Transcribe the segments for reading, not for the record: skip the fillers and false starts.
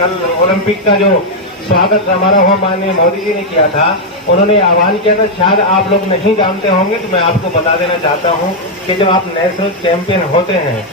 कल ओलंपिक का जो स्वागत समारोह माननीय मोदी जी ने किया था, उन्होंने आह्वान किया था, शायद आप लोग नहीं जानते होंगे तो मैं आपको बता देना चाहता हूं कि जब आप नेशनल चैंपियन होते हैं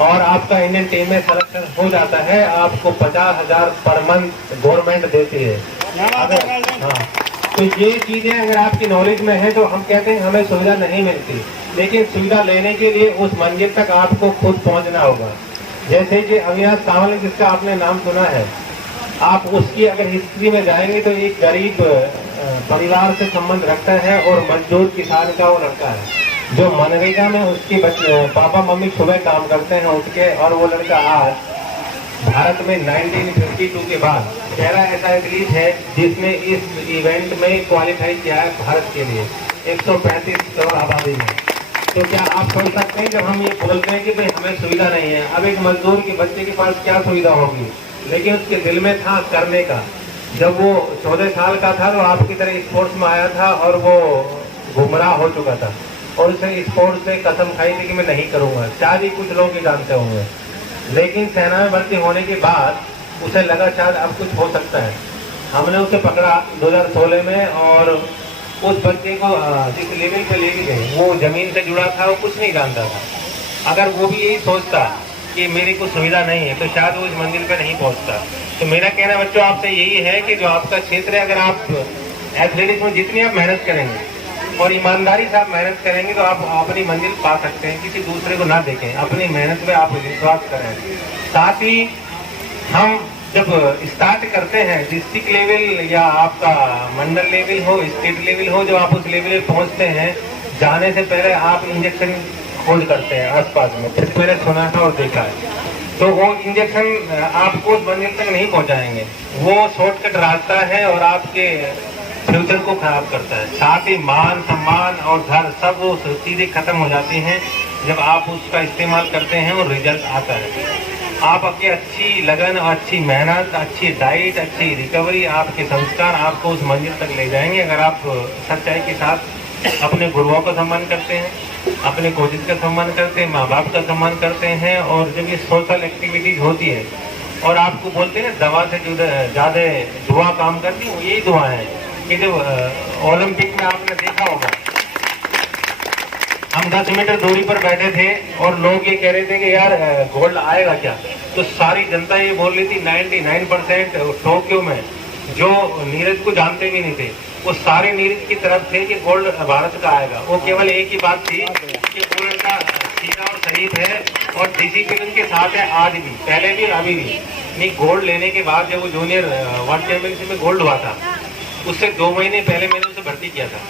और आपका इंडियन टीम में सिलेक्शन हो जाता है, आपको 50,000 पर मंथ गवर्नमेंट देती है। अगर हाँ, तो ये चीजें अगर आपकी नॉलेज में है तो हम कहते हैं हमें सुविधा नहीं मिलती, लेकिन सुविधा लेने के लिए उस मंजिल तक आपको खुद पहुंचना होगा। जैसे कि अविनाश कांवल जिसका आपने नाम सुना है, आप उसकी अगर हिस्ट्री में जाएंगे तो एक गरीब परिवार से संबंध रखता है और मजदूर किसान का वो लड़का है जो मनरेगा में उसके पापा मम्मी सुबह काम करते हैं उठ के, और वो लड़का आज भारत में 1952 के बाद पहला ऐसा एथलीट है जिसने इस इवेंट में क्वालिफाई किया है भारत के लिए 135 करोड़ आबादी में। तो क्या आप सोच सकते हैं जब हम ये बोलते हैं कि भाई हमें सुविधा नहीं है, अब एक मजदूर के बच्चे के पास क्या सुविधा होगी, लेकिन उसके दिल में था करने का। जब वो 14 साल का था तो आपकी तरह स्पोर्ट्स में आया था और वो गुमराह हो चुका था और उसे स्पोर्ट्स से कसम खाई थी कि मैं नहीं करूंगा। शायद ही कुछ लोग ये जानते होंगे, लेकिन सेना में भर्ती होने के बाद उसे लगा शायद अब कुछ हो सकता है। हमने उसे पकड़ा 2016 में और उस बच्चे को जिस लेवल पे लेके गए, वो जमीन से जुड़ा था, वो कुछ नहीं जानता था। अगर वो भी यही सोचता कि मेरी कुछ सुविधा नहीं है तो शायद वो इस मंजिल पे नहीं पहुंचता। तो मेरा कहना बच्चों आपसे यही है कि जो आपका क्षेत्र है, अगर आप एथलेटिक्स में जितनी आप मेहनत करेंगे और ईमानदारी से आप मेहनत करेंगे तो आप अपनी मंजिल पा सकते हैं। किसी दूसरे को ना देखें, अपनी मेहनत पे आप विश्वास करें। साथ ही हम जब स्टार्ट करते हैं डिस्ट्रिक्ट लेवल या आपका मंडल लेवल हो, स्टेट लेवल हो, जब आप उस लेवल पे पहुंचते हैं, जाने से पहले आप इंजेक्शन खोज करते हैं आसपास में, जैसे मैंने सुना था और देखा है। तो वो इंजेक्शन आपको उस मंजिल तक नहीं पहुंचाएंगे, वो शॉर्टकट रास्ता है और आपके फ्यूचर को खराब करता है। साथ ही मान सम्मान और घर सब वो चीजें खत्म हो जाती हैं जब आप उसका इस्तेमाल करते हैं और रिजल्ट आता है। आप अपनी अच्छी लगन, अच्छी मेहनत, अच्छी डाइट, अच्छी रिकवरी, आपके संस्कार आपको उस मंजिल तक ले जाएंगे अगर आप सच्चाई के साथ अपने गुरुओं का सम्मान करते हैं, अपने कोचेज का सम्मान करते हैं, माँ बाप का सम्मान करते हैं। और जब ये सोशल एक्टिविटीज होती है और आपको बोलते हैं दवा से जो ज्यादा दुआ काम करती है, वो यही दुआ है कि जब ओलंपिक में आपने देखा होगा, हम 10 मीटर दूरी पर बैठे थे और लोग ये कह रहे थे कि यार गोल्ड आएगा क्या, तो सारी जनता ये बोल रही थी 99% टोक्यो में जो नीरज को जानते भी नहीं थे वो सारे नीरज की तरफ थे कि गोल्ड भारत का आएगा। वो केवल एक ही बात थी कि वो लड़का सीधा और शरीफ है और डिसिप्लिन के साथ है आज भी, पहले भी अभी भी। नहीं, गोल्ड लेने के बाद जब वो जूनियर वर्ल्ड चैंपियनशिप में गोल्ड हुआ था, उससे 2 महीने पहले मैंने उसे भर्ती किया था।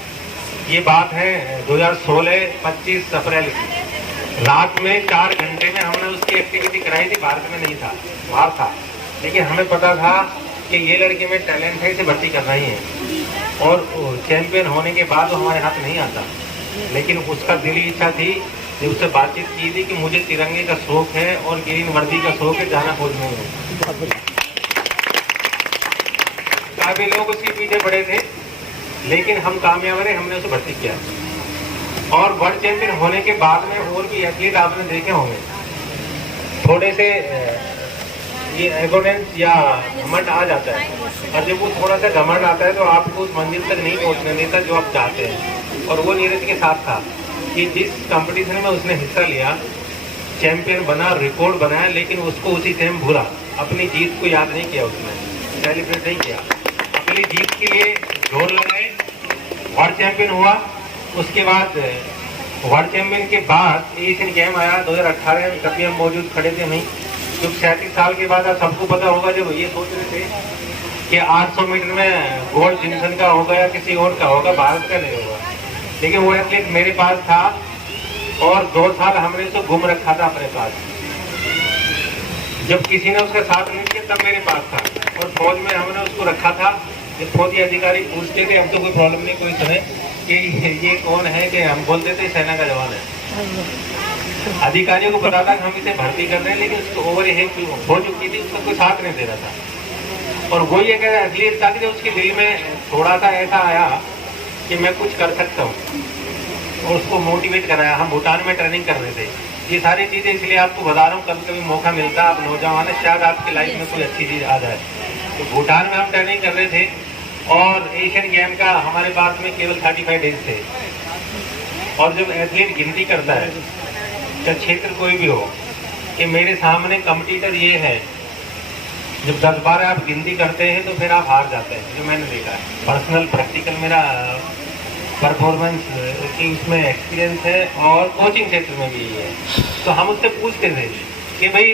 ये बात है 2016 25 अप्रैल की रात में 4 घंटे में हमने उसकी एक्टिविटी कराई थी। भारत में नहीं था, बाहर था, लेकिन हमें पता था कि ये लड़के में टैलेंट है, इसे भर्ती करना ही है। और चैंपियन होने के बाद वो हमारे हाथ नहीं आता, लेकिन उसका दिली इच्छा थी, जब उससे बातचीत की थी कि मुझे तिरंगे का शौक है और ग्रीन वर्दी का शौक है, जाना खोजने में। काफी लोग उसके पीछे पड़े थे, लेकिन हम कामयाब रहे, हमने उसे भर्ती किया। और वर्ल्ड चैंपियन होने के बाद में और भी एथलीट आपने देखे होंगे, थोड़े से ये एरोगेंस या घमंड आ जाता है, और जब वो थोड़ा सा घमंड आता है तो आपको उस मंजिल तक नहीं पहुंचने देता जो आप चाहते हैं। और वो नीरज के साथ था कि जिस कंपटीशन में उसने हिस्सा लिया, चैंपियन बना, रिकॉर्ड बनाया, लेकिन उसको उसी टाइम भूला, अपनी जीत को याद नहीं किया, उसने सेलिब्रेट नहीं किया। अपनी जीत के लिए जोर लगाए, वर्ल्ड चैंपियन हुआ। उसके बाद वर्ल्ड चैंपियन के बाद एशियन गेम आया 2018 में, कभी हम मौजूद खड़े थे वहीं। जब 37 साल के बाद सबको पता होगा, जब ये सोच रहे थे कि 800 मीटर में गोल्ड जिनसन का होगा या किसी और का होगा, भारत का नहीं होगा, लेकिन वो एथलीट मेरे पास था और 2 साल हमने उसको घूम रखा था अपने पास। जब किसी ने उसका साथ नहीं किया तब मेरे पास था, और फौज में हमने उसको रखा था। जब फौजी अधिकारी पूछते थे, अब तो कोई प्रॉब्लम नहीं, कोई सुने कि ये कौन है, कि हम बोलते थे सेना का जवान है। अधिकारियों को पता था कि हम इसे भर्ती कर रहे हैं, लेकिन उसको ओवर एज हो चुकी थी, उसका कोई साथ नहीं दे रहा था। और वही एक एथलीट था कि जब उसके दिल में थोड़ा सा ऐसा आया कि मैं कुछ कर सकता हूँ, और उसको मोटिवेट कराया। हम भूटान में ट्रेनिंग कर रहे थे, ये सारी चीजें इसलिए आपको बता रहा हूँ, कभी कभी मौका मिलता है, आप नौजवान है, शायद आपकी लाइफ में कोई अच्छी चीज आ जाए। तो भूटान में हम ट्रेनिंग कर रहे थे और एशियन गेम का हमारे पास में केवल 35 डेज थे। और जब एथलीट गिनती करता है, चाहे क्षेत्र कोई भी हो, कि मेरे सामने कॉम्पिटिटर ये है, जब 10-12 आप गिनती करते हैं तो फिर आप हार जाते हैं, जो मैंने देखा है। पर्सनल प्रैक्टिकल मेरा परफॉर्मेंस की उसमें एक्सपीरियंस है और कोचिंग क्षेत्र में भी है। तो हम उससे पूछते थे कि भाई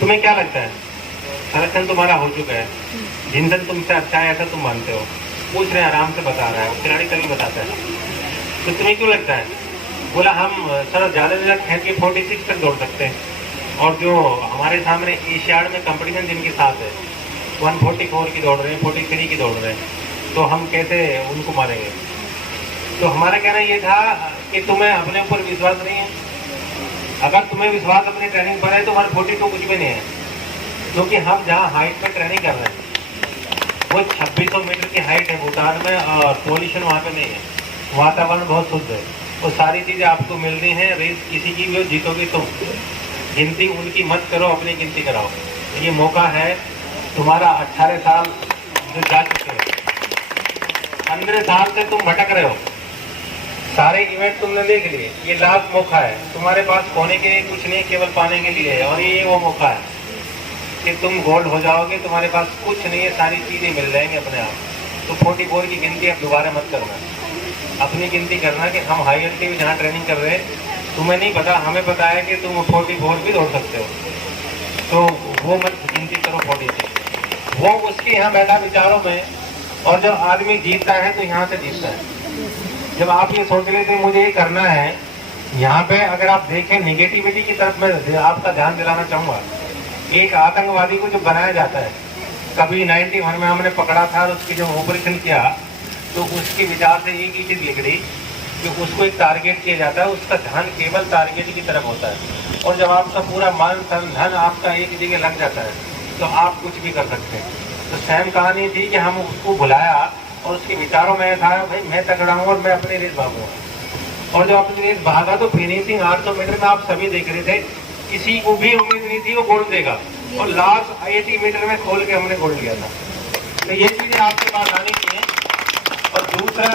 तुम्हें क्या लगता है, सिलेक्शन तुम्हारा हो चुका है, जिनसन तुमसे अच्छा है ऐसा तुम मानते हो? पूछ रहे हैं, आराम से बता रहा है, खिलाड़ी कल बताता है। तो तुम्हें क्यों लगता है? बोला हम सर ज़्यादा से ज़्यादा खींच के 46 तक दौड़ सकते हैं, और जो हमारे सामने एशियाड में कंपटीशन जिनके साथ है 144 की दौड़ रहे हैं, 43 की दौड़ रहे हैं, तो हम कैसे उनको मारेंगे? तो हमारा कहना ये था कि तुम्हें अपने ऊपर विश्वास नहीं है। अगर तुम्हें विश्वास अपनी ट्रेनिंग पर है तो 142 कुछ भी नहीं है, क्योंकि हम जहाँ हाइट पर ट्रेनिंग कर रहे हैं वो 2600 मीटर की हाइट है भूटान में, और पॉल्यूशन वहाँ पे नहीं है, वातावरण बहुत शुद्ध है, वो सारी चीज़ें आपको मिल रही हैं। रेस किसी की भी हो, जीतोगे तुम। गिनती उनकी मत करो, अपनी गिनती कराओ। ये मौका है तुम्हारा। 18 साल जो जा चुके हो, 15 साल से तुम भटक रहे हो, सारे इवेंट तुमने देख लिए, ये लास्ट मौका है तुम्हारे पास। खोने के लिए कुछ नहीं, केवल पाने के लिए है। और ये वो मौका है कि तुम गोल्ड हो जाओगे, तुम्हारे पास कुछ नहीं है, सारी चीज़ें मिल जाएंगी अपने आप। तो 44 की गिनती अब दोबारा मत करना, अपनी गिनती करना कि हम हाई एल्टीट्यूड जहाँ ट्रेनिंग कर रहे हैं, तुम्हें नहीं पता, हमें पता है कि तुम 44 भी दौड़ सकते हो। तो वो मत गिनती करो 46, वो उसके यहाँ बैठा विचारों में। और जब आदमी जीतता है तो यहाँ से जीतता है। जब आप ये सोच लेते हैं मुझे ये करना है, यहाँ पे अगर आप देखें निगेटिविटी की तरफ मैं आपका ध्यान दिलाना चाहूँगा। एक आतंकवादी को जो बनाया जाता है, कभी 91 में हमने पकड़ा था और उसकी जब ऑपरेशन किया तो उसके विचार से एक ही चीज़ निकली कि उसको एक टारगेट किया जाता है, उसका ध्यान केवल टारगेट की तरफ होता है। और जब आपका पूरा मान धन आपका एक जगह लग जाता है तो आप कुछ भी कर सकते हैं। तो सेम कहानी थी कि हम उसको बुलाया और उसके विचारों में था भाई मैं तगड़ा हूँ और मैं अपनी रेस भागूंगा। और जब अपनी रेस भागा तो फिनिशिंग 800 मीटर में आप सभी देख रहे थे, किसी को भी उम्मीद नहीं थी वो गोल्ड देगा, और लास्ट 80 मीटर में खोल के हमने गोल्ड लिया था। तो ये चीज़ें आपके पास आनी चाहिए। और दूसरा,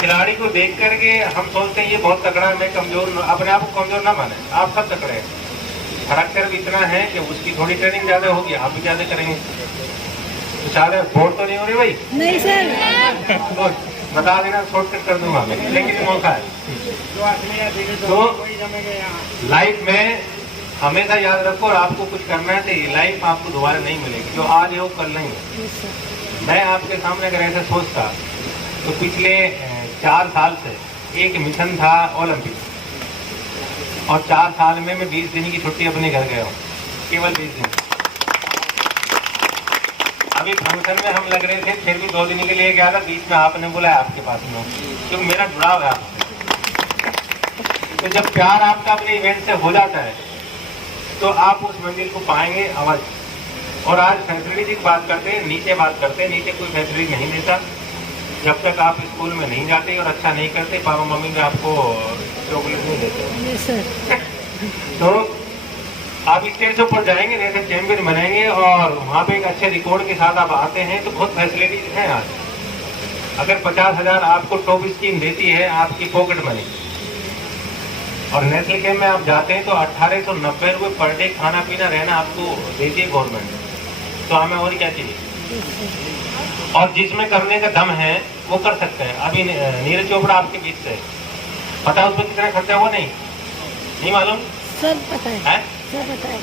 खिलाड़ी को देख करके हम सोचते हैं ये बहुत तगड़ा है, मैं कमजोर, अपने आप को कमजोर ना माने, आप सब तगड़े हैं। फर्क सिर्फ इतना है कि उसकी थोड़ी ट्रेनिंग ज़्यादा होगी, आप भी ज़्यादा करेंगे। तो ज़्यादा बोर तो नहीं हो रही भाई? नहीं सर, तो बता देना, शॉर्टकट कर दूंगा मैं, लेकिन मौका है। तो लाइफ में हमेशा याद रखो, और आपको कुछ करना है तो ये लाइफ आपको दोबारा नहीं मिलेगी, जो आज है वो कल नहीं है। मैं आपके सामने अगर ऐसे सोचता तो पिछले 4 साल से एक मिशन था ओलंपिक, और 4 साल में मैं 20 दिन की छुट्टी अपने घर गया हूँ, केवल 20 दिन। अभी फंक्शन में हम लग रहे थे, फिर भी 2 दिन के लिए गया था, बीच में आपने बुलाया आपके पास में, क्योंकि मेरा जुड़ाव है आपसे। तो जब प्यार आपका अपने इवेंट से हो जाता है तो आप उस मंजिल को पाएंगे अवश्य। और आज फैसिलिटी की बात करते हैं, नीचे बात करते हैं, नीचे कोई फैसिलिटी नहीं देता जब तक आप स्कूल में नहीं जाते और अच्छा नहीं करते, पापा मम्मी भी आपको चॉकलेट नहीं देते। तो आप स्टेज के ऊपर जाएंगे, जैसे चैंपियन बनेंगे, और वहाँ पे एक अच्छे रिकॉर्ड के साथ आप आते हैं तो बहुत फैसिलिटीज हैं आज। अगर 50,000 आपको टॉप स्कीम देती है आपकी पॉकेट मनी, और नेशनल गेम में आप जाते हैं तो 1890 रुपये पर डे खाना पीना रहना आपको देती है गवर्नमेंट। तो हमें और क्या चाहिए? और जिसमें करने का दम है वो कर सकते हैं। अभी नीरज चोपड़ा आपके बीच से, पता है उसमें कितना खर्चा हुआ? नहीं मालूम? सर पता है, सर पता है।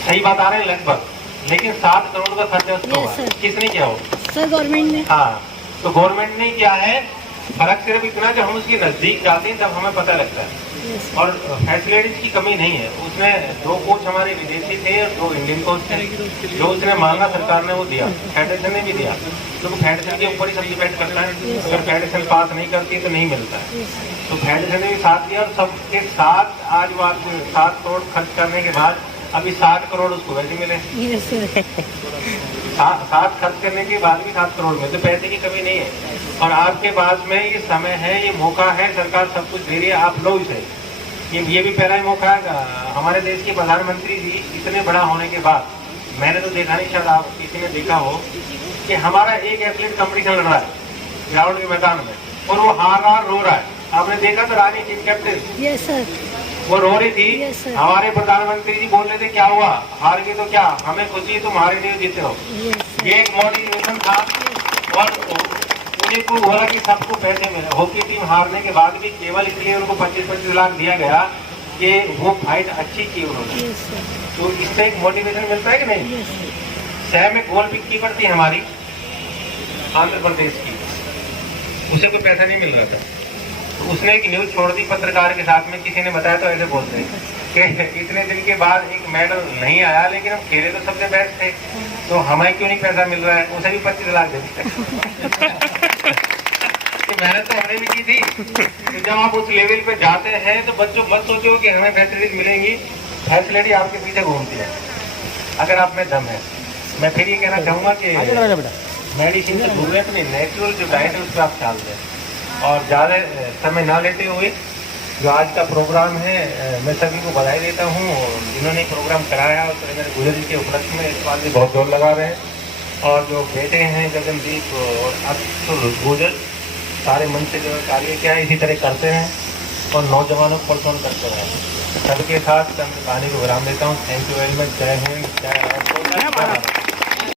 सही बात आ रहे हैं लगभग, लेकिन 7 करोड़ का खर्चा उसको हुआ। किसने किया हो? सर गवर्नमेंट ने। हाँ, तो गवर्नमेंट ने क्या है, फर्क सिर्फ इतना जब हम उसके नजदीक जाते हैं तब हमें पता लगता है। और फैसिलिटीज की कमी नहीं है। उसने 2 कोच हमारे विदेशी थे और 2 इंडियन कोच थे, जो उसने मांगा सरकार ने वो दिया, फेडरेशन ने भी दिया, क्योंकि फेडरेशन के ऊपर ही सब डिपेंड करता है। अगर फेडरेशन पास नहीं करती तो नहीं मिलता है। तो फेडरेशन ने भी साथ दिया, और सबके साथ आज वो आपको 7 करोड़ खर्च करने के बाद अभी 60 करोड़ उसको वैसे मिले। 7 खर्च करने के बाद भी 7 करोड़ में, तो पैसे की कमी नहीं है। और आपके पास में ये समय है, ये मौका है, सरकार सब कुछ दे रही है, आप लो इसे। ये भी पहला ही मौका है। हमारे देश के प्रधानमंत्री जी इतने बड़ा होने के बाद मैंने तो देखा नहीं, शायद आप किसी ने देखा हो कि हमारा एक एथलीट कंपटीशन लड़ रहा है ग्राउंड के मैदान में और वो हार रहा रो रहा है। आपने देखा तो रानी टीम कैप्टन यस सर। वो रो रही थी। Yes, sir. हमारे प्रधानमंत्री जी बोल रहे थे क्या हुआ, हार गए तो क्या, हमें खुशी है तुम हारे नहीं जीते हो। Yes sir. ये एक मोटिवेशन था और उन्हीं को बोला कि सबको पैसे मिले। हॉकी टीम हारने के बाद भी केवल इसलिए उनको 25-25 लाख दिया गया कि वो फाइट अच्छी की उन्होंने। Yes sir. तो इससे एक मोटिवेशन मिलता है कि नहीं। Yes sir. शहर में गोल कीपर थी हमारी आंध्र प्रदेश की, उसे कोई पैसा नहीं मिल रहा था। तो उसने एक न्यूज छोड़ दी पत्रकार के साथ में, किसी ने बताया तो ऐसे बोलते हैं कि इतने दिन के बाद एक मेडल नहीं आया लेकिन हम खेले तो सबसे बेस्ट थे, तो हमें क्यों नहीं पैसा मिल रहा है। उसे भी 25 लाख दे मेहनत तो हमने भी की थी। तो जब आप उस लेवल पे जाते हैं तो बच्चों मत सोचो कि हमें फैसिलिटीज मिलेंगी। फैसिलिटी आपके पीछे घूमती है अगर आप में दम है। मैं फिर ये कहना चाहूँगा कि मेडिसिन से दूर है, अपनी नेचुरल जो डाइट है उस पर आप चाल दें और ज़्यादा समय ना लेते हुए जो आज का प्रोग्राम है मैं सभी को बधाई देता हूँ। जिन्होंने प्रोग्राम कराया और मेरे गुजर जी के उपलक्ष्य में इस बात में बहुत जोर लगा रहे हैं और जो बेटे हैं गगनदीप और अतुल गुजर सारे मन से जो कार्य किया है इसी तरह करते हैं और नौजवानों को प्रोत्साहन करते हैं। सबके साथ कहानी को विराम देता हूँ। Thank you very much. जय हिंद, जय भारत।